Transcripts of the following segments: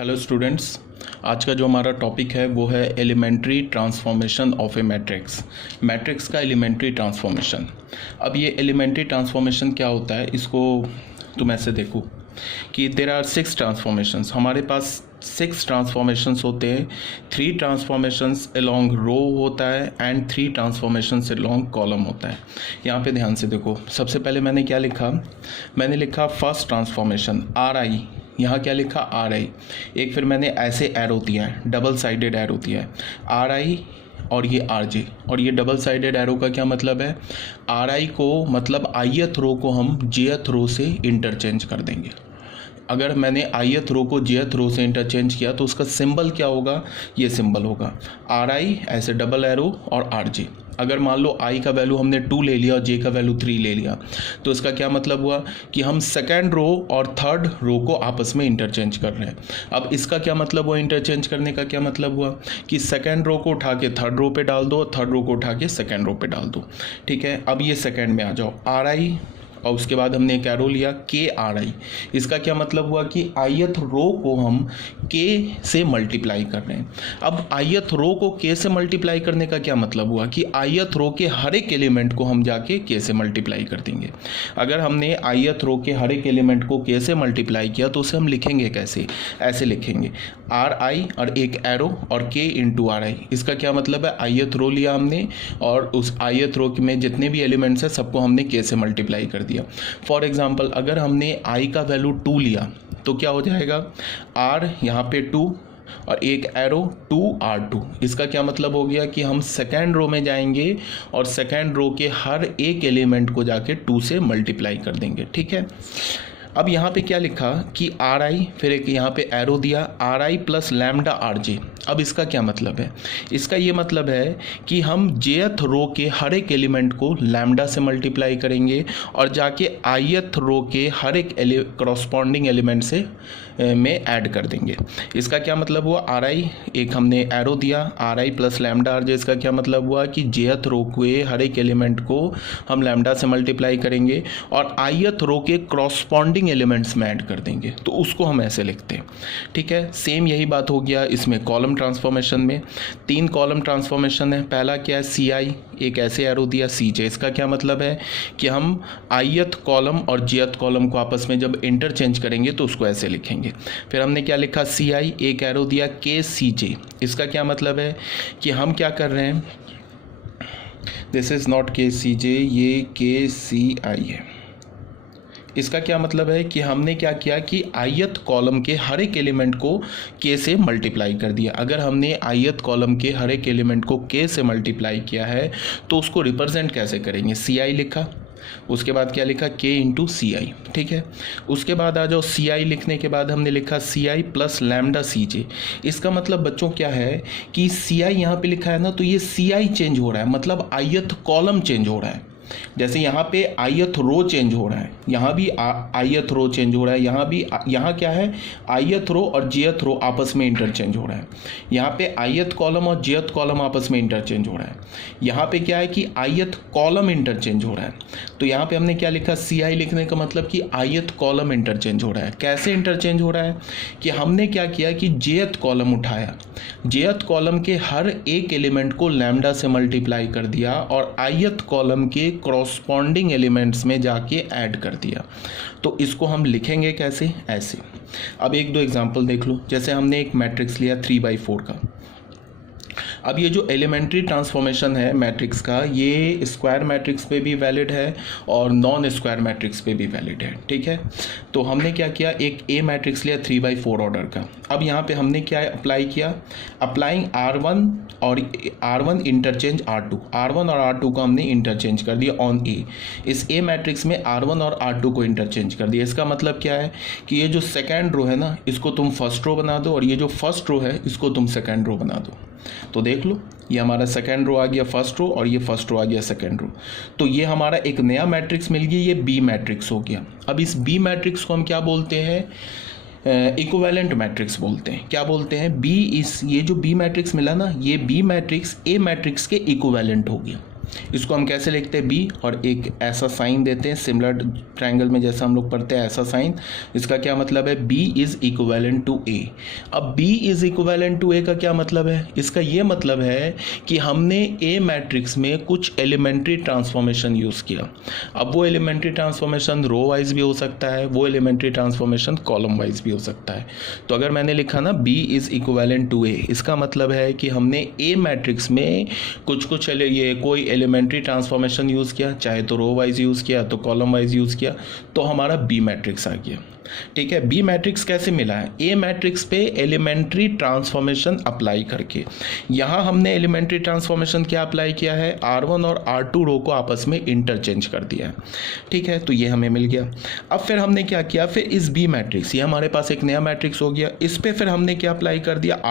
Hello students, आज का जो हमारा टॉपिक है वो है elementary transformation of a matrix. Matrix का एलिमेंट्री ट्रांसफॉर्मेशन। अब ये एलिमेंट्री ट्रांसफॉर्मेशन क्या होता है, इसको तुम ऐसे देखो कि देयर आर 6 ट्रांसफॉर्मेशंस। हमारे पास 6 ट्रांसफॉर्मेशंस होते हैं। 3 ट्रांसफॉर्मेशंस अलोंग रो होता है एंड 3 ट्रांसफॉर्मेशंस अलोंग कॉलम होता है। यहाँ पे ध्यान से देखो, सबसे पहले मैंने क्या लिखा, मैंने लिखा फर्स्ट ट्रांसफॉर्मेशन आर आई। यहाँ क्या लिखा आर आई, एक फिर मैंने ऐसे एरो दिया है, डबल साइडेड एरो दिया है आर आई और ये आर जे। और ये डबल साइडेड एरो का क्या मतलब है, आर आई को मतलब आईएथ रो को हम जेथ रो से इंटरचेंज कर देंगे। अगर मैंने आईएथ रो को जेथ रो से इंटरचेंज किया तो उसका सिंबल क्या होगा, ये सिंबल होगा आर आई ऐसे डबल एरो और आर जे। अगर मान लो आई का वैल्यू हमने 2 ले लिया और जे का वैल्यू 3 ले लिया तो इसका क्या मतलब हुआ कि हम सेकेंड रो और थर्ड रो को आपस में इंटरचेंज कर रहे हैं। अब इसका क्या मतलब हुआ, इंटरचेंज करने का क्या मतलब हुआ कि सेकेंड रो को उठा के थर्ड रो पे डाल दो, थर्ड रो को उठा के सेकेंड रो पे डाल दो। ठीक है, अब ये सेकेंड में आ जाओ आर आई और उसके बाद हमने एक एरो लिया के आर आई। इसका क्या मतलब हुआ कि आईएथ रो को हम के से मल्टीप्लाई कर रहे हैं। अब आईएथ रो को के से मल्टीप्लाई करने का क्या मतलब हुआ कि आईएथ रो के हर एक एलिमेंट को हम जाके के से मल्टीप्लाई कर देंगे। अगर हमने आईएथ रो के हर एक एलिमेंट को के से मल्टीप्लाई किया तो उसे हम लिखेंगे कैसे, ऐसे लिखेंगे आर आई और एक एरो और के इंटू आर आई। इसका क्या मतलब है, आईएथ रो लिया हमने और उस आईएथ रो में जितने भी एलिमेंट्स हैं सबको हमने के से मल्टीप्लाई कर दिया। फॉर एग्जाम्पल अगर हमने आई का वैल्यू 2 लिया तो क्या हो जाएगा, आर यहाँ पे 2 और एक एरो 2R2। इसका क्या मतलब हो गया कि हम सेकेंड रो में जाएंगे और सेकेंड रो के हर एक एलिमेंट को जाके 2 से मल्टीप्लाई कर देंगे। ठीक है, अब यहाँ पे क्या लिखा कि आर आई, फिर एक यहाँ पे एरो दिया are I plus lambda R J. अब इसका क्या मतलब है, इसका ये मतलब है कि हम जेथ रो के हर एक एलिमेंट को लैम्डा से मल्टीप्लाई करेंगे और जाके आईएथ रो के हर एक करॉस्पॉन्डिंग एलिमेंट से में ऐड कर देंगे। इसका क्या मतलब हुआ, आर आई एक हमने एरो दिया are I plus lambda R J. इसका क्या मतलब हुआ कि जेथ रो के हर एक एलिमेंट को हम लैम्डा से मल्टीप्लाई करेंगे और आईएथ रो के करॉस्पॉन्डिंग एलिमेंट्स में ऐड कर देंगे, तो उसको हम ऐसे लिखते हैं। ठीक है, सेम यही बात हो गया इसमें कॉलम ट्रांसफॉर्मेशन में। 3 कॉलम ट्रांसफॉर्मेशन है। पहला क्या है सी आई, एक ऐसे एरो दिया सी जे। इसका क्या मतलब है कि हम आईएथ कॉलम और जेथ कॉलम को आपस में जब इंटरचेंज करेंगे तो उसको ऐसे लिखेंगे। फिर हमने क्या लिखा सी आई, एक एरो दिया के सी जे। इसका क्या मतलब है कि हम क्या कर रहे हैं, दिस इज नॉट के सी जे, ये के सी आई है। इसका क्या मतलब है कि हमने क्या किया कि आईएथ कॉलम के हर एक एलिमेंट को के से मल्टीप्लाई कर दिया। अगर हमने आईएथ कॉलम के हर एक एलिमेंट को के से मल्टीप्लाई किया है तो उसको रिप्रेजेंट कैसे करेंगे, सी आई लिखा, उसके बाद क्या लिखा के इंटू सी आई। ठीक है, उसके बाद आ जाओ सी आई लिखने के बाद हमने लिखा सी आई प्लस लैम्डा सी जे। इसका मतलब बच्चों क्या है कि सी आई यहाँ पे लिखा है ना, तो ये सी आई चेंज हो रहा है, मतलब आईएथ कॉलम चेंज हो रहा है। जैसे यहाँ पे आईएथ रो चेंज हो रहा है, यहाँ भी आईएथ रो चेंज हो रहा है, यहाँ भी, यहाँ क्या है आईएथ रो और जेथ रो आपस में इंटरचेंज हो रहा है। यहाँ पे आईएथ कॉलम और जेथ कॉलम आपस में इंटरचेंज हो रहा है। यहाँ पे क्या है कि आईएथ कॉलम इंटरचेंज हो रहा है। तो यहाँ पे हमने क्या लिखा सी आई लिखने का मतलब कि आईएथ कॉलम इंटरचेंज हो रहा है। कैसे इंटरचेंज हो रहा है कि हमने क्या किया कि जेथ कॉलम उठाया, जेथ कॉलम के हर एक एलिमेंट को लैम्डा से मल्टीप्लाई कर दिया और आईएथ कॉलम के करॉस्पॉन्डिंग एलिमेंट्स में जाके ऐड कर दिया। तो इसको हम लिखेंगे कैसे, ऐसे। अब 1-2 एग्जांपल देख लो। जैसे हमने एक मैट्रिक्स लिया 3/4 का। अब ये जो एलिमेंट्री ट्रांसफॉर्मेशन है मैट्रिक्स का, ये स्क्वायर मैट्रिक्स पे भी वैलिड है और नॉन स्क्वायर मैट्रिक्स पे भी वैलिड है। ठीक है, तो हमने क्या किया, एक ए मैट्रिक्स लिया 3/4 ऑर्डर का। अब यहाँ पे हमने क्या अप्लाई किया, अप्लाइंग R1 और R1 इंटरचेंज R2, R1 और R2 को हमने इंटरचेंज कर दिया ऑन ए। इस ए मैट्रिक्स में R1 और R2 को इंटरचेंज कर दिया। इसका मतलब क्या है कि ये जो सेकेंड रो है ना, इसको तुम फर्स्ट रो बना दो और ये जो फर्स्ट रो है इसको तुम सेकेंड रो बना दो। तो देख लो, ये हमारा सेकेंड रो आ गया फर्स्ट रो और ये फर्स्ट रो आ गया सेकेंड रो। तो ये हमारा एक नया मैट्रिक्स मिल गया, ये बी मैट्रिक्स हो गया। अब इस बी मैट्रिक्स को हम क्या बोलते हैं, इक्विवेलेंट मैट्रिक्स बोलते हैं। क्या बोलते हैं, बी इस, ये जो बी मैट्रिक्स मिला ना, ये बी मैट्रिक्स ए मैट्रिक्स के इक्विवेलेंट हो गया। इसको हम कैसे लिखते हैं बी, और एक ऐसा साइन देते हैं सिमिलर ट्रायंगल में जैसा हम लोग पढ़ते हैं ऐसा साइन। इसका क्या मतलब है, बी इज इक्विवेलेंट टू ए। अब बी इज इक्विवेलेंट टू ए का क्या मतलब है, इसका ये मतलब है कि हमने ए मैट्रिक्स में कुछ एलिमेंट्री ट्रांसफॉर्मेशन यूज़ किया। अब वो एलिमेंट्री ट्रांसफॉर्मेशन रो वाइज भी हो सकता है, वो एलिमेंट्री ट्रांसफॉर्मेशन कॉलम वाइज भी हो सकता है। तो अगर मैंने लिखा ना बी इज इक्विवेलेंट टू ए, इसका मतलब है कि हमने ए मैट्रिक्स में कुछ ये कोई एलिमेंट्री ट्रांसफॉर्मेशन यूज़ किया, चाहे तो रो वाइज यूज़ किया तो कॉलम वाइज यूज़ किया, तो हमारा बी मैट्रिक्स आ गया। ठीक है, बी मैट्रिक्स कैसे मिला है, ए मैट्रिक्स पे एलिमेंट्री ट्रांसफॉर्मेशन अप्लाई करके। यहाँ हमने एलिमेंट्री ट्रांसफॉर्मेशन क्या अप्लाई किया है, R1 और R2 रो को आपस में इंटरचेंज कर दिया है। ठीक है, तो ये हमें मिल गया। अब फिर हमने क्या किया, फिर इस बी मैट्रिक्स, ये हमारे पास एक नया मैट्रिक्स हो गया, इस पर फिर हमने क्या अप्लाई कर दिया,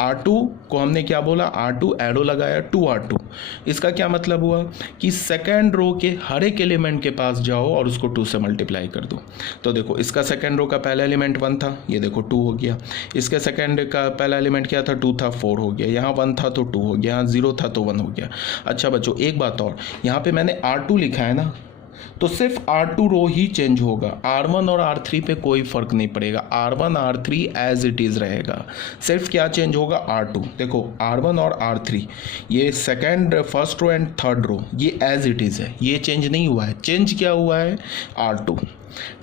R2 को हमने क्या बोला, R2 एरो लगाया 2R2। इसका क्या मतलब हुआ कि सेकेंड रो के हर एक एलिमेंट के पास जाओ और उसको 2 से मल्टीप्लाई कर दो। तो देखो इसका सेकेंड रो का पहला एलिमेंट 1 था, ये देखो 2 हो गया। इसके सेकेंड का पहला एलिमेंट क्या था, 2 था, 4 हो गया। यहाँ 1 था तो 2 हो गया, यहाँ 0 था तो 1 हो गया। अच्छा बच्चों एक बात और, यहाँ पे मैंने R2 लिखा है ना, तो सिर्फ R2 रो ही चेंज होगा, R1 और R3 पे कोई फर्क नहीं पड़ेगा। R1 R3 as it is रहेगा, सिर्फ क्या चेंज होगा, R2। देखो R1 और R3 ये second first row and third row ये एज इट इज़ है, ये चेंज नहीं हुआ है। चेंज क्या हुआ है, R2।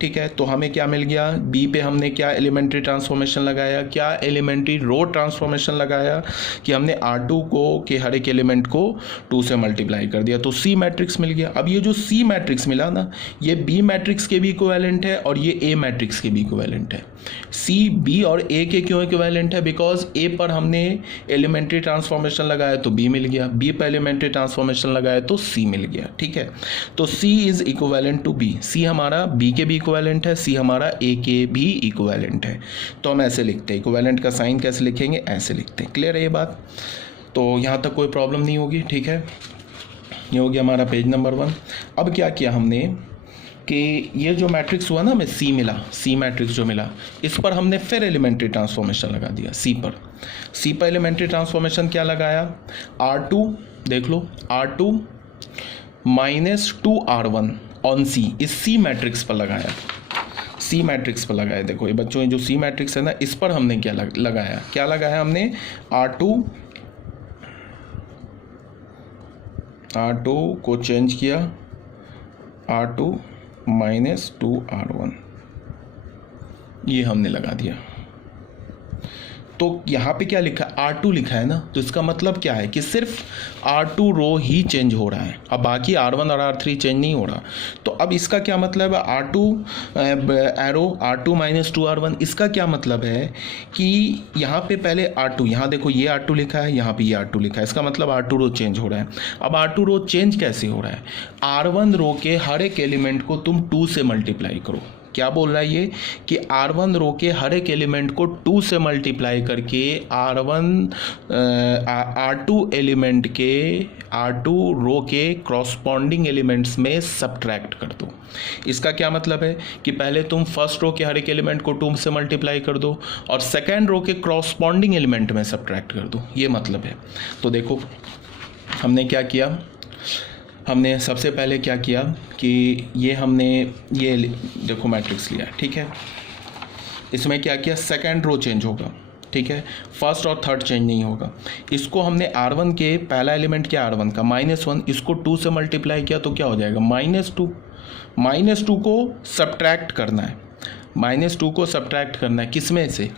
ठीक है, तो हमें क्या मिल गया, बी पे हमने क्या एलिमेंट्री ट्रांसफॉर्मेशन लगाया, क्या एलिमेंट्री रो ट्रांसफॉर्मेशन लगाया कि हमने R2 को के हर एक एलिमेंट को 2 से मल्टीप्लाई कर दिया, तो सी मैट्रिक्स मिल गया। अब ये जो सी मैट्रिक्स मिला ना, ये बी मैट्रिक्स के भी इक्विवेलेंट है और ये ए मैट्रिक्स के भी इक्विवेलेंट है। सी बी और ए के क्यों इक्विवेलेंट है, बिकॉज ए पर हमने एलिमेंट्री ट्रांसफॉर्मेशन लगाया तो बी मिल गया, बी पर एलिमेंट्री ट्रांसफॉर्मेशन लगाया तो सी मिल गया। ठीक है, तो सी इज इक्विवेलेंट टू बी, सी हमारा बी के भी इक्विवेलेंट है, सी हमारा ए के भी इक्विवेलेंट है। तो हम ऐसे लिखते हैं, इक्विवेलेंट का साइन कैसे लिखेंगे, ऐसे लिखते हैं। क्लियर है ये बात, तो यहाँ तक कोई प्रॉब्लम नहीं होगी। ठीक है, ये हो गया हमारा पेज नंबर 1। अब क्या किया हमने कि ये जो मैट्रिक्स हुआ ना हमें सी मिला, सी मैट्रिक्स जो मिला, इस पर हमने फिर एलिमेंट्री ट्रांसफॉर्मेशन लगा दिया। सी पर एलिमेंट्री ट्रांसफॉर्मेशन क्या लगाया, R2 देख लो, R2 माइनस 2R1 ऑन सी, इस सी मैट्रिक्स पर लगाया, सी मैट्रिक्स पर लगाया। देखो ये बच्चों ये जो सी मैट्रिक्स है ना, इस पर हमने क्या लगाया, क्या लगाया हमने, R2 को चेंज किया, R2 माइनस 2R1 ये हमने लगा दिया। तो यहाँ पे क्या लिखा है, R2 लिखा है ना, तो इसका मतलब क्या है कि सिर्फ R2 रो ही चेंज हो रहा है, अब बाकी R1 और R3 चेंज नहीं हो रहा। तो अब इसका क्या मतलब है, R2 arrow R2 minus 2R1, इसका क्या मतलब है कि यहाँ पे पहले R2, यहाँ देखो ये R2 लिखा है, यहाँ पे ये R2 लिखा है, इसका मतलब R2 रो चेंज हो रहा है। अब R2 रो चेंज कैसे हो रहा है, R1 रो के हर एक एलिमेंट को तुम 2 से मल्टीप्लाई करो। क्या बोल रहा है ये कि R1 रो के हर एक एलिमेंट को 2 से मल्टीप्लाई करके R2 एलिमेंट के R2 रो के क्रॉसपॉन्डिंग एलिमेंट्स में सब्ट्रैक्ट कर दो। इसका क्या मतलब है कि पहले तुम फर्स्ट रो के हर एक एलिमेंट को 2 से मल्टीप्लाई कर दो और सेकेंड रो के क्रॉसपॉन्डिंग एलिमेंट में सब्ट्रैक्ट कर दो, ये मतलब है। तो देखो हमने क्या किया, हमने सबसे पहले क्या किया कि ये देखो मैट्रिक्स लिया, ठीक है, इसमें क्या किया, सेकंड रो चेंज होगा, ठीक है, फर्स्ट और थर्ड चेंज नहीं होगा। इसको हमने R1 के पहला एलिमेंट क्या R1 का -1, इसको 2 से मल्टीप्लाई किया तो क्या हो जाएगा -2 को सब्ट्रैक्ट करना है, -2 को सब्ट्रैक्ट करना है किस में से,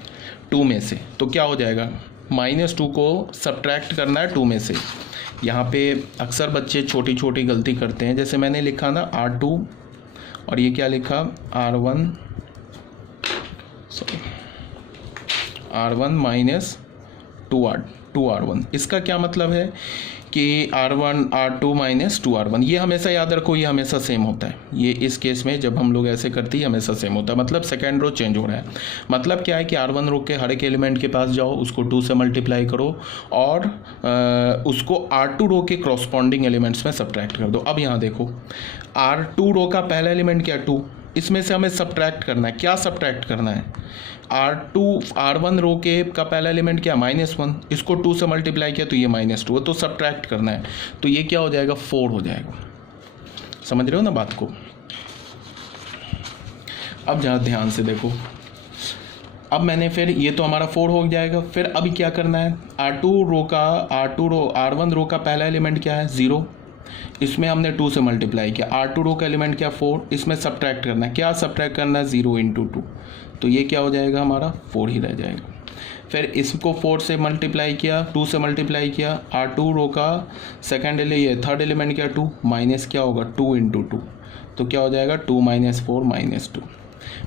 2 में से, तो क्या हो जाएगा, -2 को सब्ट्रैक्ट करना है 2 में से। यहाँ पे अक्सर बच्चे छोटी छोटी गलती करते हैं, जैसे मैंने लिखा ना R2 और ये क्या लिखा R1 माइनस 2R1, इसका क्या मतलब है कि R2 माइनस 2R1, ये हमेशा याद रखो, ये हमेशा सेम होता है। ये इस केस में जब हम लोग ऐसे करते हैं हमेशा सेम होता है, मतलब सेकेंड रो चेंज हो रहा है। मतलब क्या है कि R1 रो के हर एक एलिमेंट के पास जाओ, उसको 2 से मल्टीप्लाई करो और उसको R2 रो के क्रॉसपॉन्डिंग एलिमेंट्स में सब्ट्रैक्ट कर दो। अब यहाँ देखो R2 रो का पहला एलिमेंट क्या 2, इसमें से हमें सब्ट्रैक्ट करना है। क्या सब्ट्रैक्ट करना है? R1 रो के का पहला एलिमेंट क्या? -1, इसको 2 से मल्टीप्लाई किया तो ये -2, तो सब्ट्रैक्ट करना है। तो ये क्या हो जाएगा? 4 हो जाएगा। समझ रहे हो ना बात को? अब जहाँ ध्यान से देखो, अब मैंने फिर ये तो हमारा 4 हो जाएगा। फिर अभी क्या करना है? R1 रो का पहला एलिमेंट क्या है? 0, इसमें हमने 2 से मल्टीप्लाई किया। R2 रो का एलिमेंट क्या? 4, इसमें सब्ट्रैक्ट करना है। क्या सब्ट्रैक्ट करना है? 0 × 2, तो ये क्या हो जाएगा? हमारा 4 ही रह जाएगा। फिर इसको 4 से मल्टीप्लाई किया, 2 से मल्टीप्लाई किया। R2 रो का थर्ड एलिमेंट क्या? 2, माइनस क्या होगा? 2 × 2, तो क्या हो जाएगा? 2 - 4 -2।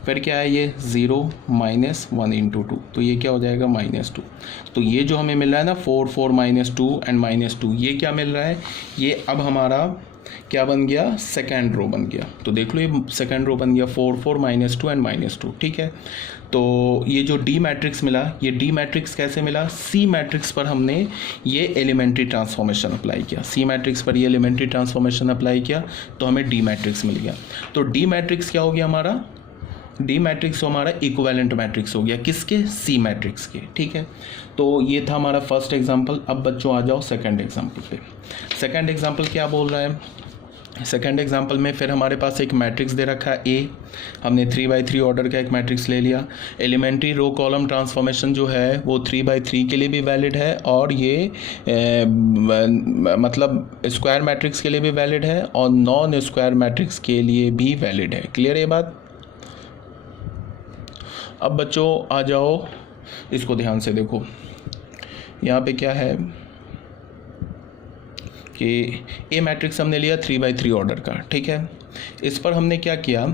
फिर क्या है? ये 0 - 1 × 2, तो ये क्या हो जाएगा? -2। तो ये जो हमें मिल रहा है ना 4 4 -2 एंड -2, ये क्या मिल रहा है? ये अब हमारा क्या बन गया? सेकेंड रो बन गया। तो देख लो, ये सेकेंड रो बन गया 4 4 -2 एंड -2। ठीक है, तो ये जो डी मैट्रिक्स मिला, ये डी मैट्रिक्स कैसे मिला? सी मैट्रिक्स पर हमने ये एलिमेंट्री ट्रांसफॉर्मेशन अप्लाई किया। सी मैट्रिक्स पर ये एलिमेंट्री ट्रांसफॉर्मेशन अप्लाई किया तो हमें डी मैट्रिक्स मिल गया। तो डी मैट्रिक्स क्या हो गया हमारा? डी मैट्रिक्स हमारा इक्विवेलेंट मैट्रिक्स हो गया। किसके? सी मैट्रिक्स के। ठीक है, तो ये था हमारा फर्स्ट एग्जांपल। अब बच्चों आ जाओ सेकंड एग्जांपल पे। सेकंड एग्जांपल क्या बोल रहा है? सेकंड एग्जांपल में फिर हमारे पास एक मैट्रिक्स दे रखा है ए, हमने 3×3 ऑर्डर का एक मैट्रिक्स ले लिया। एलिमेंट्री रो कॉलम ट्रांसफॉर्मेशन जो है वो 3×3 के लिए भी वैलिड है और ये मतलब स्क्वायर मैट्रिक्स के लिए भी वैलिड है और नॉन स्क्वायर मैट्रिक्स के लिए भी वैलिड है। क्लियर है ये बात? अब बच्चों आ जाओ, इसको ध्यान से देखो। यहाँ पे क्या है कि ए मैट्रिक्स हमने लिया 3×3 ऑर्डर का। ठीक है, इस पर हमने क्या किया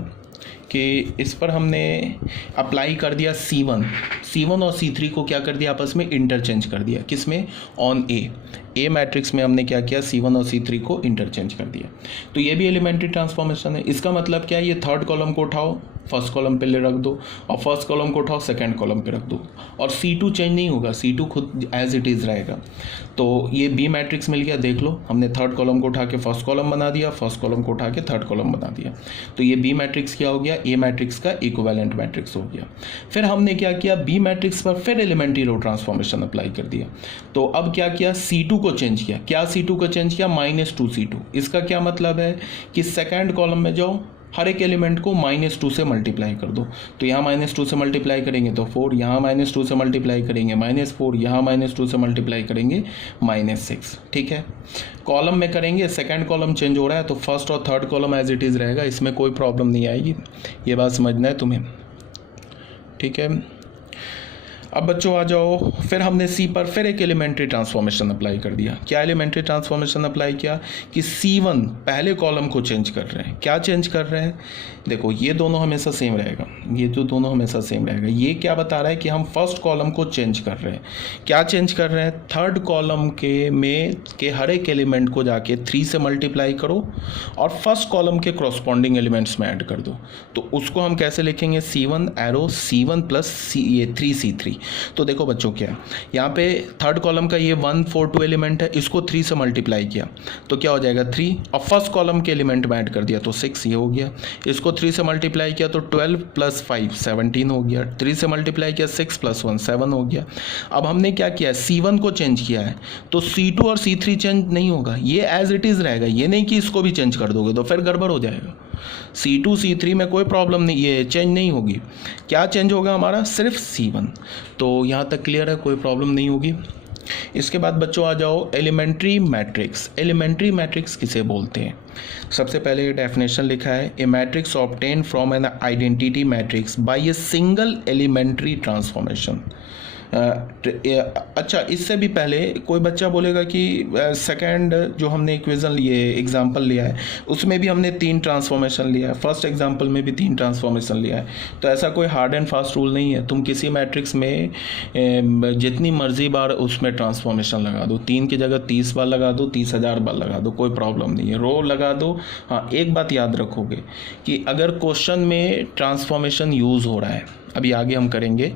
कि इस पर हमने अप्लाई कर दिया C1 और C3 को क्या कर दिया? आपस में इंटरचेंज कर दिया। किस में? ऑन ए मैट्रिक्स में हमने क्या किया? C1 और C3 को इंटरचेंज कर दिया। तो ये भी एलिमेंट्री ट्रांसफॉर्मेशन है। इसका मतलब क्या है? ये थर्ड कॉलम को उठाओ, फर्स्ट कॉलम पे ले रख दो, और फर्स्ट कॉलम को उठाओ, सेकंड कॉलम पे रख दो, और C2 चेंज नहीं होगा, C2 खुद एज इट इज़ रहेगा। तो ये बी मैट्रिक्स मिल गया। देख लो, हमने थर्ड कॉलम को उठा के फर्स्ट कॉलम बना दिया, फर्स्ट कॉलम को उठा के थर्ड कॉलम बना दिया। तो ये बी मैट्रिक्स क्या हो गया? ए मैट्रिक्स का इक्विवेलेंट मैट्रिक्स हो गया। फिर हमने क्या किया? बी मैट्रिक्स पर फिर एलिमेंट्री रो ट्रांसफॉर्मेशन अप्लाई कर दिया। तो अब क्या किया? C2 को चेंज किया। क्या C2 को चेंज किया? -2 C2। इसका क्या मतलब है कि सेकेंड कॉलम में जाओ, हर एक एलिमेंट को -2 से मल्टीप्लाई कर दो। तो यहाँ -2 से मल्टीप्लाई करेंगे तो 4, यहाँ -2 से मल्टीप्लाई करेंगे -4, यहाँ -2 से मल्टीप्लाई करेंगे -6। ठीक है, कॉलम में करेंगे, सेकंड कॉलम चेंज हो रहा है तो फर्स्ट और third column as it is रहेगा, इसमें कोई प्रॉब्लम नहीं आएगी। ये बात समझना है तुम्हें। ठीक है, अब बच्चों आ जाओ, फिर हमने सी पर फिर एक एलिमेंट्री ट्रांसफॉर्मेशन अप्लाई कर दिया। क्या एलिमेंट्री ट्रांसफॉर्मेशन अप्लाई किया कि C1 पहले कॉलम को चेंज कर रहे हैं। क्या चेंज कर रहे हैं? देखो, ये दोनों हमेशा सेम रहेगा, ये जो दोनों हमेशा सेम रहेगा। ये क्या बता रहा है कि हम फर्स्ट कॉलम को चेंज कर रहे हैं। क्या चेंज कर रहे हैं? थर्ड कॉलम के हर एक एलिमेंट को जाके 3 से मल्टीप्लाई करो और फर्स्ट कॉलम के करस्पॉन्डिंग एलिमेंट्स में ऐड कर दो। तो उसको हम कैसे लिखेंगे? C1 एरो C1 प्लस ये 3C3। तो देखो बच्चों, क्या है यहाँ पे थर्ड कॉलम का ये 1 4 2 एलिमेंट है, इसको 3 से मल्टीप्लाई किया तो क्या हो जाएगा? 3, और फर्स्ट कॉलम के एलिमेंट में ऐड कर दिया तो 6, ये हो गया। इसको 3 से मल्टीप्लाई किया तो 12 + 5 17 हो गया। 3 से मल्टीप्लाई किया 6 + 1 7 हो गया। अब हमने क्या किया है? C1 को चेंज किया है तो C2 और C3 चेंज नहीं होगा, ये एज इट इज़ रहेगा। ये नहीं कि इसको भी चेंज कर दोगे तो फिर गड़बड़ हो जाएगा। C2 C3 में कोई प्रॉब्लम नहीं, ये चेंज नहीं होगी। क्या चेंज होगा हमारा? सिर्फ C1। तो यहाँ तक क्लियर है, कोई प्रॉब्लम नहीं होगी। इसके बाद बच्चों आ जाओ एलिमेंट्री मैट्रिक्स। एलिमेंट्री मैट्रिक्स किसे बोलते हैं? सबसे पहले ये डेफिनेशन लिखा है, a matrix obtain from an identity matrix by a single elementary transformation. अच्छा, इससे भी पहले कोई बच्चा बोलेगा कि सेकंड जो हमने इक्वेशन लिए, एग्जांपल लिया है, उसमें भी हमने 3 ट्रांसफॉर्मेशन लिया है, फर्स्ट एग्जांपल में भी 3 ट्रांसफॉर्मेशन लिया है। तो ऐसा कोई हार्ड एंड फास्ट रूल नहीं है। तुम किसी मैट्रिक्स में जितनी मर्जी बार उसमें ट्रांसफॉर्मेशन लगा दो, 3 की जगह 30 बार लगा दो, 30,000 बार लगा दो, कोई प्रॉब्लम नहीं है। रो लगा दो। हाँ, एक बात याद रखोगे कि अगर क्वेश्चन में ट्रांसफॉर्मेशन यूज़ हो रहा है, अभी आगे हम करेंगे।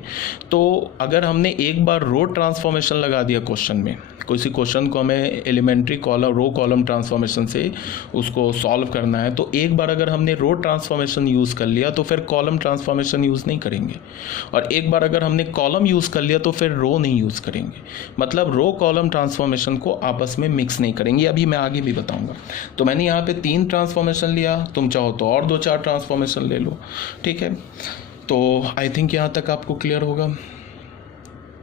तो अगर हमने एक बार रो ट्रांसफॉर्मेशन लगा दिया क्वेश्चन में, किसी क्वेश्चन को हमें elementary column row column transformation से उसको सॉल्व करना है, तो एक बार अगर हमने रो ट्रांसफॉर्मेशन यूज़ कर लिया तो फिर कॉलम ट्रांसफॉर्मेशन यूज़ नहीं करेंगे, और एक बार अगर हमने कॉलम यूज़ कर लिया तो फिर रो नहीं यूज़ करेंगे। मतलब रो कॉलम ट्रांसफॉर्मेशन को आपस में मिक्स नहीं करेंगे, अभी मैं आगे भी बताऊंगा। तो मैंने यहाँ पे 3 ट्रांसफॉर्मेशन लिया, तुम चाहो तो और 2-4 ट्रांसफॉर्मेशन ले लो, ठीक है। तो आई थिंक यहाँ तक आपको क्लियर होगा।